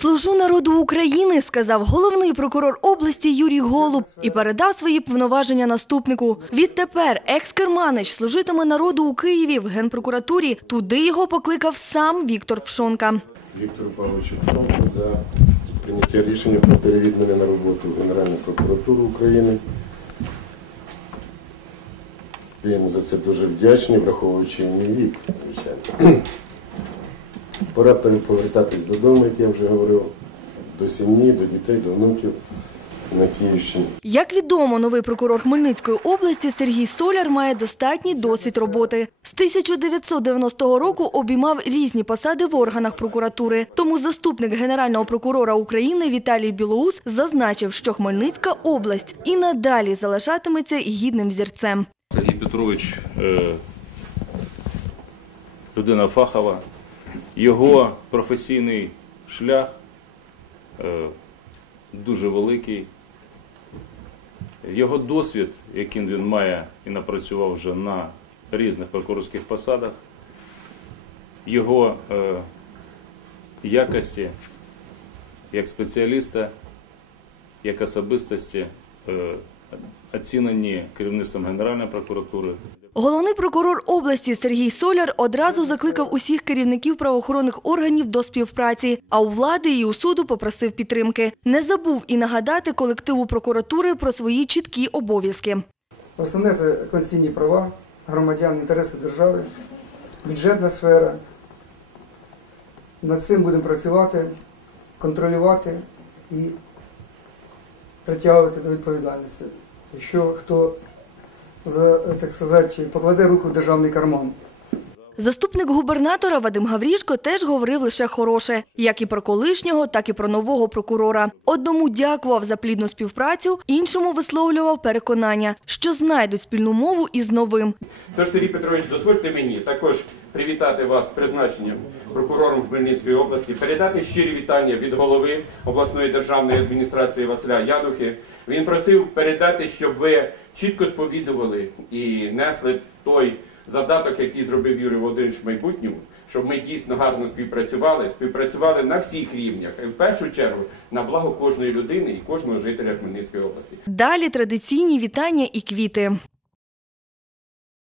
Служу народу України, сказав головний прокурор області Юрій Голуб і передав свої повноваження наступнику. Відтепер екс-керманич служитиме народу у Києві в генпрокуратурі. Туди його покликав сам Віктор Пшонка. Віктору Павловичу Пшонку за прийняття рішення про перевіднення на роботу в Генеральну прокуратуру України. Я йому за це дуже вдячний, враховуючи мій вік, звичайно. Пора повертатись додому, як я вже говорив, до сім'ї, до дітей, до внуків на Київщині. Як відомо, новий прокурор Хмельницької області Сергій Соляр має достатній досвід роботи. З 1990 року обіймав різні посади в органах прокуратури. Тому заступник генерального прокурора України Віталій Білоус зазначив, що Хмельницька область і надалі залишатиметься гідним взірцем. Сергій Петрович е, людина фахова. Його професійний шлях е, дуже великий. Його досвід, який він має і напрацював вже на різних прокурорських посадах, його е, якості як спеціаліста, як особистості е, оцінені керівництвом Генеральної прокуратури. Головний прокурор області Сергій Соляр одразу закликав усіх керівників правоохоронних органів до співпраці, а у влади і у суду попросив підтримки. Не забув і нагадати колективу прокуратури про свої чіткі обов'язки. Основне це конституційні права громадян, інтереси держави, бюджетна сфера. Над цим будемо працювати, контролювати і притягувати до відповідальності. Якщо хто за, так сказати, покладе руку в державний карман. Заступник губернатора Вадим Гаврішко теж говорив лише хороше, як і про колишнього, так і про нового прокурора. Одному дякував за плідну співпрацю, іншому висловлював переконання, що знайдуть спільну мову із новим. Тож, Сергій Петрович, дозвольте мені також привітати вас з призначенням прокурором Хмельницької області, передати щирі вітання від голови обласної державної адміністрації Василя Ядухи. Він просив передати, щоб ви чітко сповідували і несли той задаток, який зробив Юрій Володимирович в майбутньому, щоб ми дійсно гарно співпрацювали, співпрацювали на всіх рівнях, і в першу чергу на благо кожної людини і кожного жителя Хмельницької області. Далі традиційні вітання і квіти.